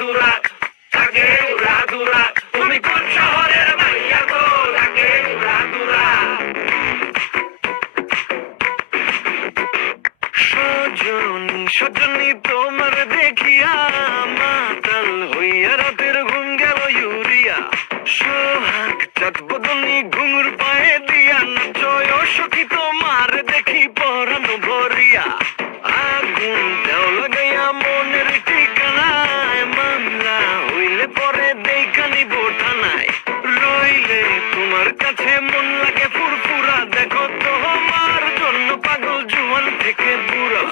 ধুরা লাগে উড়া ধুরা তুমি কোন শহরের মাইয়া গো লাগে উড়া ধুরা সজনী সজনী তোমার দেখিয়া মাতাল হইয়া রাতের ঘুম গেল ইউরিয়া সোহাগ চাঁদ বদনী ঘুঙুর পায়ে দিয়া নাচয় সখী তোমার দেখি পরানো ভরিয়া আগুন দেও লাগাইয়া মনের ঠিকানায় মামলা হইলে পরে দেখানি বোঠানায় রইলে তোমার কাছে মন লাগে ফুরফুরা দেখো তোমার জন্য পাগল জুয়ান থেকে বুড়া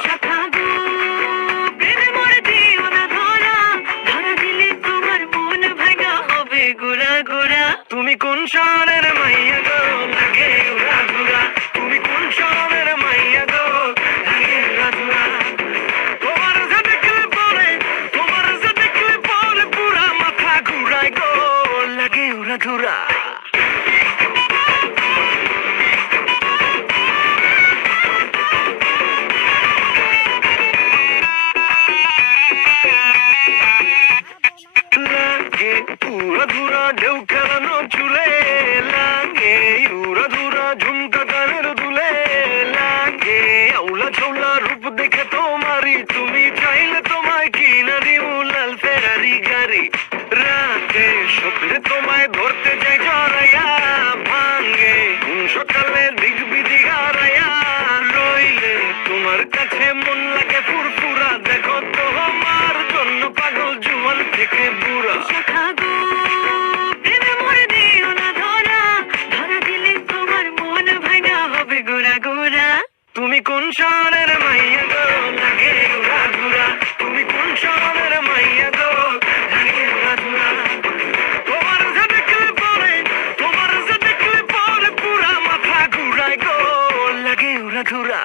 তুমি কোন শহরের মাইয়া গো লাগে উড়া ধুরা তুমি কোন শহরের মাইয়া গো লাগে উড়া ধুরা তোমার যে দেখলে পরে পুরা মাথা ঘুরায় গো লাগে উড়া ধুরা লাগে উড়া ধুরা ঢেউ খেলানো চুলে লাগে উড়া ধুরা ঝুমকা গানের দুলে লাগে আউলা ঝৌলা রূপ দেখে তোমারি তুমি চাইলে তোমায় কিনা দিউ লাল ফেরারি গাড়ি রাতে স্বপ্নে তোমায় ধরতে যাই জড়াইয়া ভাঙে সকালে দিক বিধি হারাইয়া রইলে তোমার কাছে মন লাগে ফুরফুরা দেখো তোমার জন্য পাগল জুয়ান থেকে বুড়া তুমি কোন শহরের মাইয়া গো লাগে উড়া ধুরা তুমি কোন শহরের মাইয়া গো লাগে উড়া ধুরা তোমার যে দেখলে পরে পুরা মাথা ঘুরায় গো লাগে উড়া ধুরা